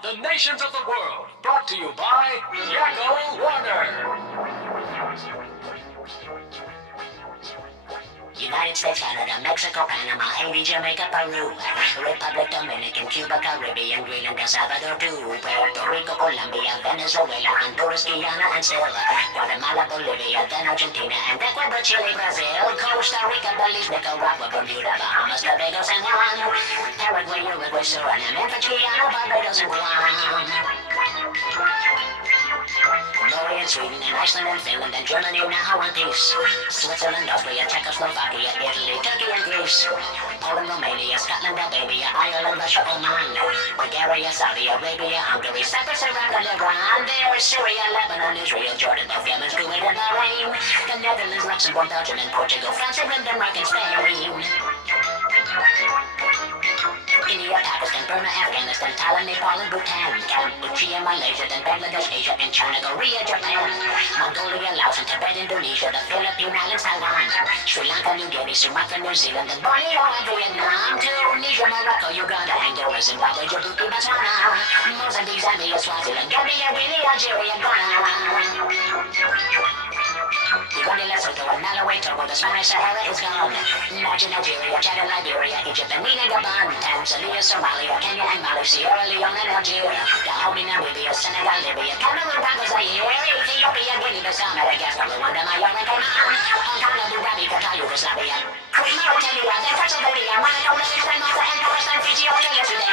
The nations of the world, brought to you by Yakko Warner. United States, Canada, Mexico, Panama, Haiti, Jamaica, Peru, Republic, Dominican, Cuba, Caribbean, Greenland, El Salvador, Puerto Rico, Colombia, Venezuela, Honduras, Guyana, and still Guatemala, Bolivia, then Argentina, and Ecuador, Chile, Brazil, Costa Rica, Belize, Nicaragua, Bermuda, Bahamas, Tobago, San Juan, Paraguay, Uruguay, Suriname, French Guiana, Barbados, and Guam. Norway and Sweden and Iceland and Finland and Germany now in peace. Switzerland, Austria, Czechoslovakia, Italy, Turkey and Greece. Poland, Romania, Scotland, Albania, Ireland, Russia, Oman. Bulgaria, Saudi Arabia, Hungary, Cyprus, Iraq, and Iran. There is Syria, Lebanon, Israel, Jordan, both Yemen, Kuwait, and Bahrain. The Netherlands, Luxembourg, Belgium, and Portugal, France, England, Denmark, and Spain. India, Pakistan, Burma, Afghanistan, Thailand, Nepal, and Bhutan, Cambodia, Malaysia, then Bangladesh, Asia, and China, Korea, Japan, Mongolia, Laos, and Tibet, Indonesia, the Philippine Islands, Taiwan, Sri Lanka, New Guinea, Sumatra, New Zealand, and Borneo, and Vietnam, Tunisia, Morocco, Uganda, Angola, Zimbabwe, Djibouti, Botswana, Mozambique, Zambia, Swaziland, Gambia, Guinea, Algeria, Ghana. Uganda, Lesotho, and Malawi, Togo, the Spanish Sahara is gone. Nigeria, Chad, and Liberia, Egypt, and Gabon, Tanzania, Somalia, Kenya, and Mali, Sierra Leone, and Algeria, Dahomey, Namibia, Senegal, Libya, Cameroon, Congo, Zaire, Ethiopia, Guinea-Bissau, Madagascar, Rwanda, Myanmar, and Oman, Hong Kong, Abu Dhabi, Qatar, Yugoslavia, Crete, Mauritania, then Pennsylvania, Monaco, Liechtenstein, Malta, and Palestine, Fiji, Australia, Sudan.